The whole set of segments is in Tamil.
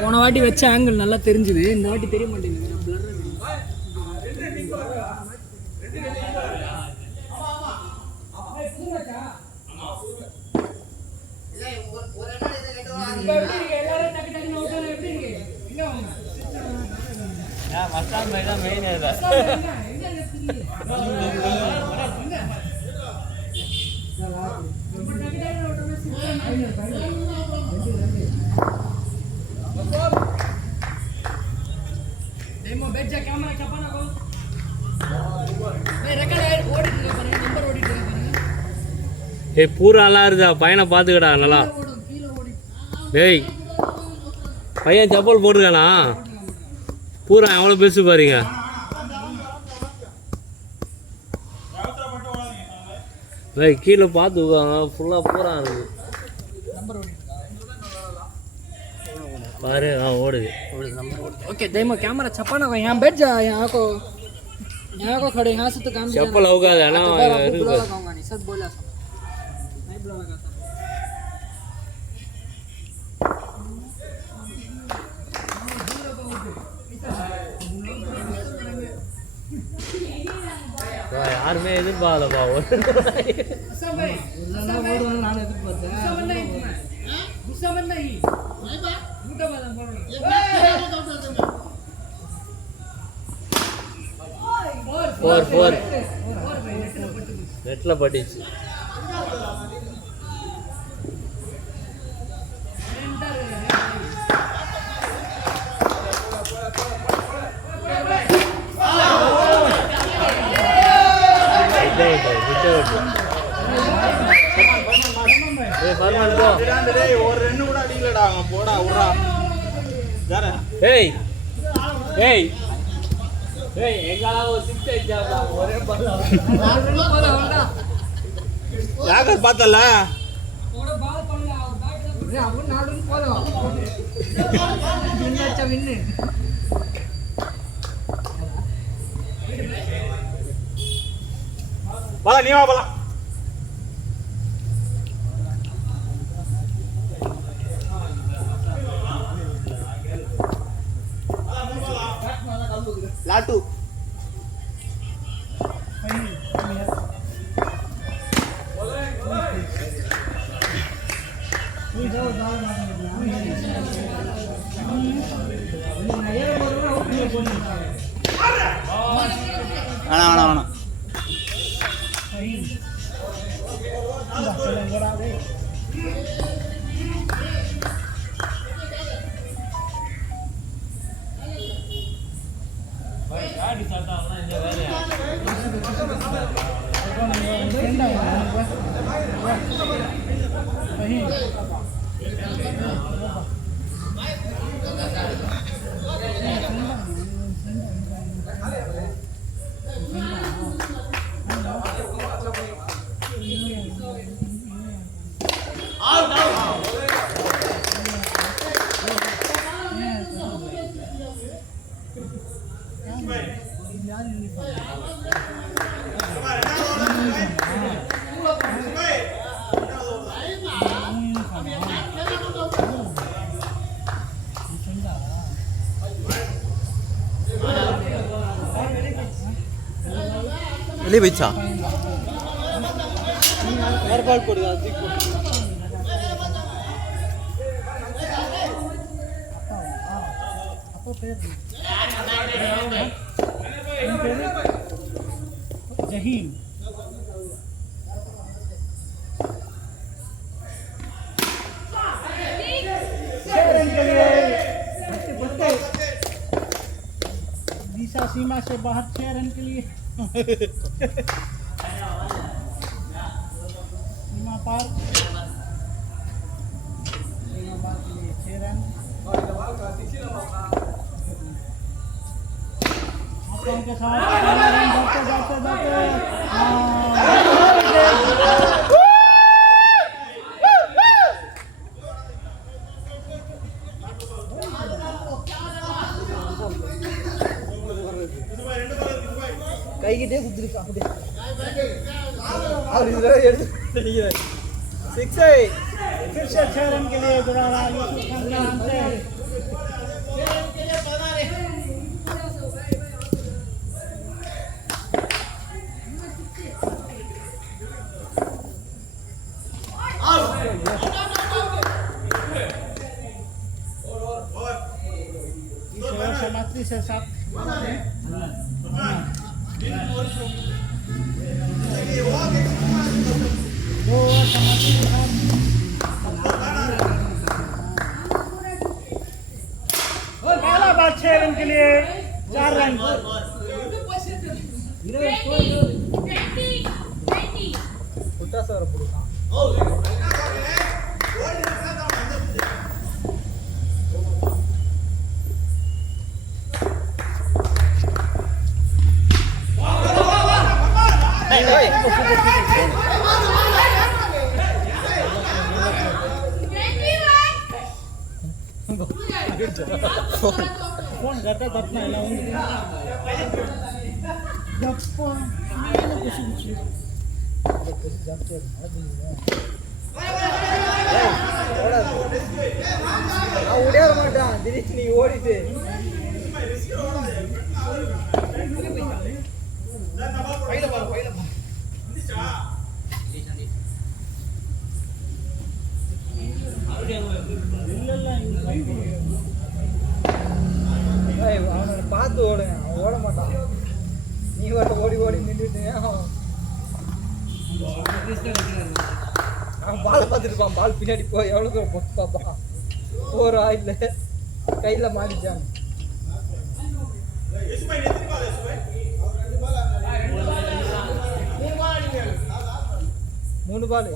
போன வாட்டி வச்ச ஆங்கிள் நல்லா தெரிஞ்சுது, இந்த வாட்டி தெரிய மாட்டேங்குது. ஏய் பூரா நல்லா இருக்குதா, பையனை பார்த்துக்கடா நல்லா. டேய் பையன் செப்பல் போட்டுருக்கானா, பூரா எவ்வளோ பெருசு பாருங்க. டேய் கீழே பார்த்துக்காங்க, ஃபுல்லாக பூரா இருக்குது பாரு. ओढ़े ओके देखो कैमरा छपा ना, यहाँ बैठ जा, यहाँ को खड़े, यहाँ से तो काम चप्पल होगा ना, लगाऊंगा नहीं, सच बोला नहीं बुला लगा यार मैं इधर बाल बाबू నెట్ల పట్టించి யாகர் பார்த்தல பல நீ வா பல लाटू வெளியே போயிச்சா जहीन दिशा सीमा से बाहर 6 रन के लिए सीमा पार के लिए 6 रन के साथ जाते ಕೈಗಿಟ್ಟೆ ಕುದ್ದಿರಿ ಅಪ್ಪಡಿ और इधर ये 6 है फिर से 6 रन के लिए जुड़ा रहा यूसुफ खान के नाम से पहला बात 6 रन के लिए 4 रन फोन करता तब ना ஓடிட்டு அவனை பார்த்து ஓடுங்க, அவன் ஓட மாட்டான். நீ ஓடி ஓடி நின்றுட்டு அவன் பால் பார்த்துட்டு இருப்பான். பால் பின்னாடி போய் எவ்வளோ தூரம் போட்டு பார்ப்பான். போகிறா இல்லை கையில் மாட்டிச்சான். மூணு பால்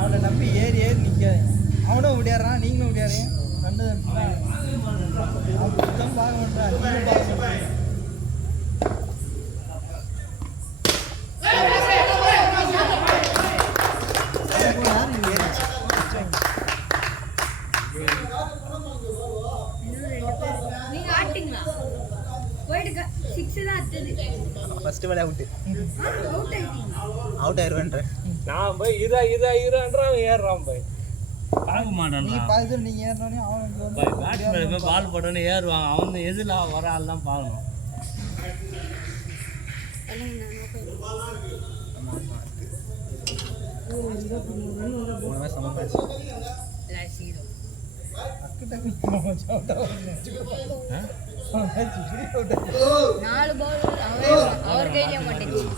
அவனை நம்பி ஏறி ஏறி நிற்க அவனும் விடையாடுறான், நீங்களும் விடையாடுறீங்க. ரெண்டு தான் பார்க்க மாட்டேன், நீங்களும் பார்க்க மாட்டேன். பால் அவுட் ஆயிருவேன்ற நான் போய் இருன்றான் ஏறுறான் போய் பார்க்க மாட்டேன்றான் நீங்க ஏறினோடனே அவனுக்கு வந்து பேட்ஸ்மேன் போய் பால் போட்டோன்னே ஏறுவாங்க அவன் எதில் வர ஆள் தான் பார்க்கணும் சம மேட்ச் நாலு பால் அவர் கையில மாட்டேங்குது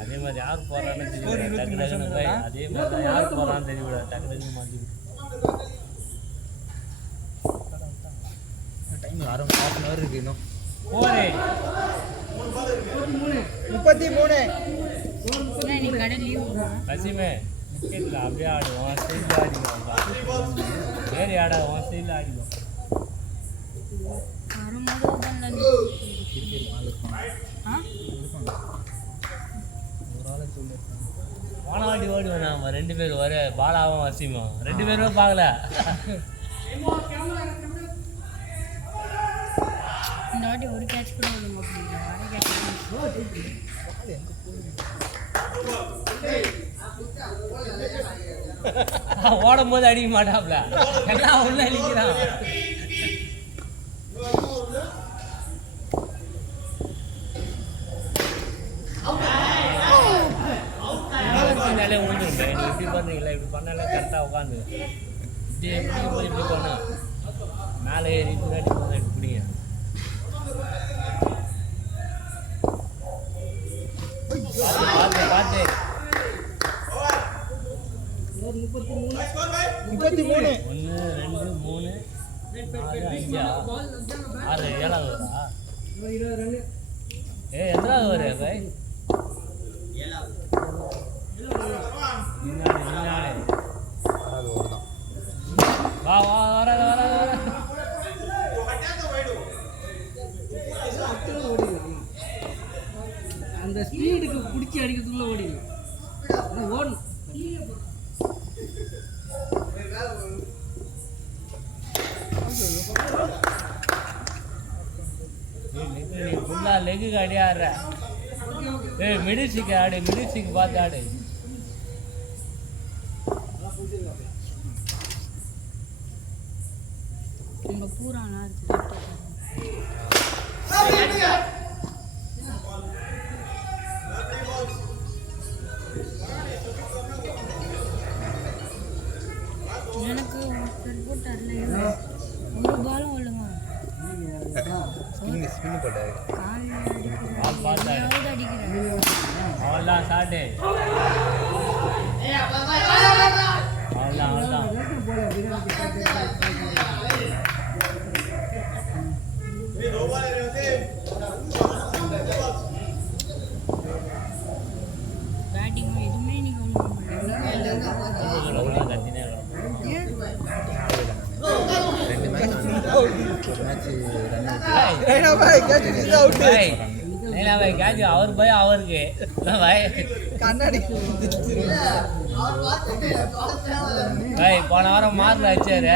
அதே மாதிரி யார் போறான்னு தெரியல டக்கு டக்குன்னு போய் அதே மாதிரி தான் யார் போறான்னு தெரியல டக்கு டக்குன்னு மாட்டி டைம் ½ hour இருக்கு இன்னும் போரே 33 நீ கடை லீவ் ரசிமே கிரிக்கெட்டில் அப்படியே ஆடுவோம் ஸ்டைலில் ஆடிடுவோம் வேறு ஆடாதுவோம் ஸ்டைலில் ஆடிடுவோம் போன வாட்டி ஓடுவோம் நாம 2 பேர் ஒரே பாலாவும் வசிமோம் 2 பேருமே பார்க்கல இந்த வாட்டி ஒரு கேட்ச் கூட விட மாட்டேங்குது ஓடும் போது அடிக்க மாட்டாப்ல எல்லாம் உள்ள அடிக்கிறான் உழுந்துருப்பேன் நீ இப்படி பண்ணுறீங்களா இப்படி பண்ணாலே கரெக்டாக உட்காந்து இப்படி எப்படி போய் இப்படி பண்ணா மேலே ஏறி முன்னாடி போனால் இப்படி பிடிங்க பார்த்து பார்த்து 33 1 2 3 4 5 6 7 வருதா எத்தனாவது வரு பாய் முன்னாடி அது ஒரு தான் வா வா வர அந்த ஸ்பீடுக்கு பிடிச்சி அடிக்கிறதுக்குள்ள ஓடிடும் ஓடணும் நீ ஃபுல்லாக லெக்குக்கு அடி ஆடுற மிடிசிக்கு ஆடு மிடிசிக்கு பார்த்து ஆடு உங்க பூரானா எனக்கு போட்டார்ல ஒரு பாலும் ஒழுங்க ஸ்பின் போட்டாரு பால் பார்த்து ஆடு அடிக்கிறேன் அவ்வளோதான் சாட்டு அவ்வளோதான் பேட்டிங் எதுவுமே இன்னைக்கு ஒன்றும் கத்தினே ரெண்டு மேட்ச் ஒரு மேட்ச் ஏனா பாய் கேட்ச் இஸ் அவுட் भाई क्या और भाई और के भाई கண்ணாடி भाई போன வாரம் மார்ல அடிச்சாரு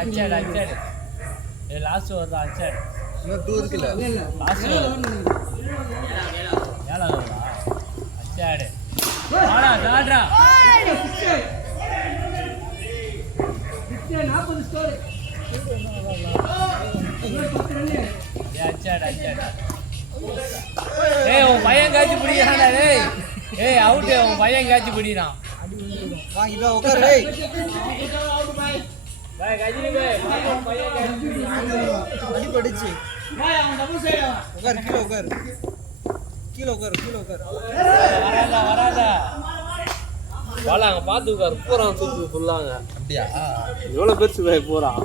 அச்சாடு லாஸ்ட் வருது அச்சாடு இன்னும் 2 இருக்குல்ல லாஸ்ட் ஏழா வருதா அச்சாடு ஆடா தாடா 40 ஸ்கோர் அச்சாடு ஏய் உன் பையன் காய்ச்சி பிடிக்கிறான்டா டேய் ஏய் அவுட் உன் பையன் காய்ச்சி பிடிக்கிறான் வா இங்க உட்கார் டேய் பாய் கஜினி பாய் உன் பையன் காய்ச்சி பிடிக்கிறான் அடி படிச்சு பாய் அவன் டபுள் சைடு உட்கார் கீழ உட்கார் வராதா வாளாங்க பார்த்து உட்காரு பூரான் சுத்து ஃபுல்லாங்க அப்படியா எவ்வளோ பெருசு பாய் பூரான்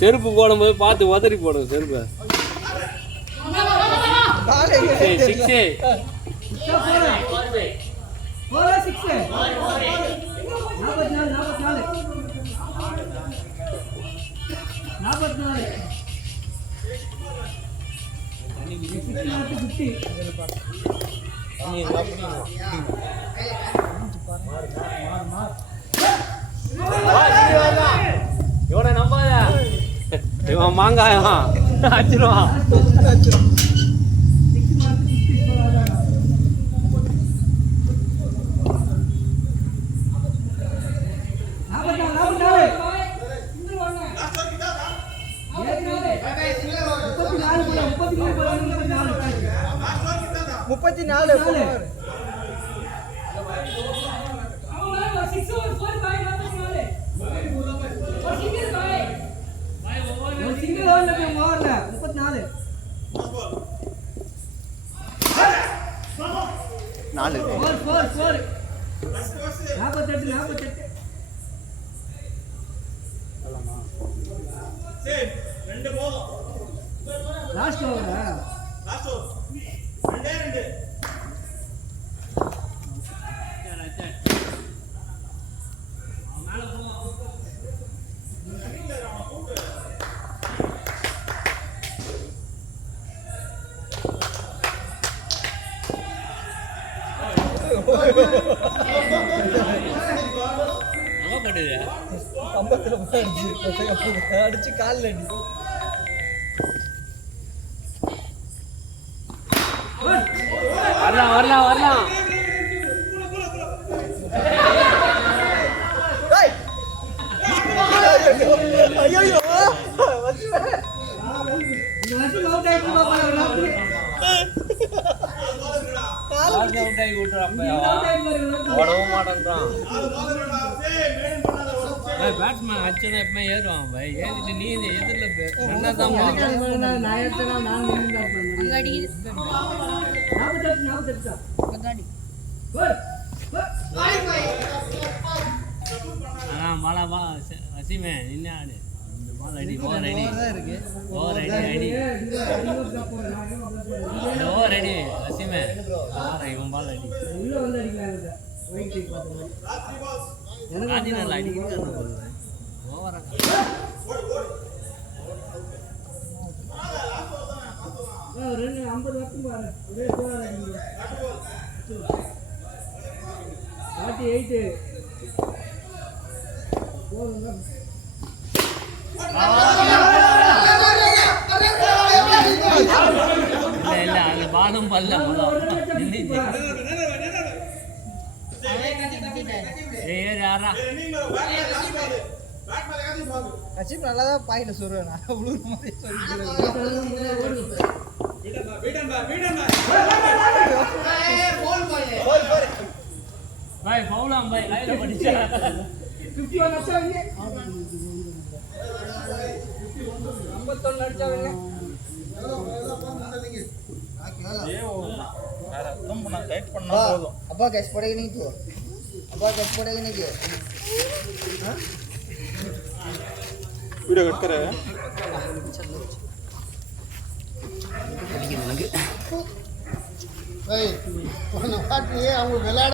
செருப்பு போடும்போது பார்த்து உதறி போடுங்க செருப்பை பாலே சிக்ஸே 4 6 44 44 இவனை நம்பாத, இவன் மாங்காயம் அடிச்சிருவான். முப்பத்தி நாலு நாலு 48 லாஸ்ட் ஓவரா கம்பத்துல அடிச்சு காலில் அடி வரலாம். ஐயோ ஓடவும் மாட்டேன்றான். பேட்ஸ்மேன் அச்சனை எப்பவுமே ஏறுவான் பை, ஏறிட்டு நீ எதிரில் நல்லா தான் அங்கே அடிக்குது அடி மாலா வா வசிமே நின்று ஆடு. இந்த பால் அடி, ஓவர் அடி, ஓவர் அடி, ஓவர் அடி வசிமே. இவன் பால் அடி ராஜினல் அடிக்கிட்டு ஓவராக ரெண்டு 50 வருஷம் பாரு ஒரே போராட 48 போதுங்க இல்ல அந்த பாலும் பல்ல கட்சிப் நல்லா தான் பாயிண்ட் சொல்லுவேன் நான் உழுவுற மாதிரி சொல்லிக்கிறேன் பாய் பவுலாம் பாய் லைல படிச்சா 51 அடிச்சாங்க 51 அடிச்சாங்க அப்பா கேஷ் पड़ेगा नहीं तो அப்பா கேஷ் पड़ेगा नहीं क्यों वीडियो कट कर रहा है भाई वो ना बात ये हम विला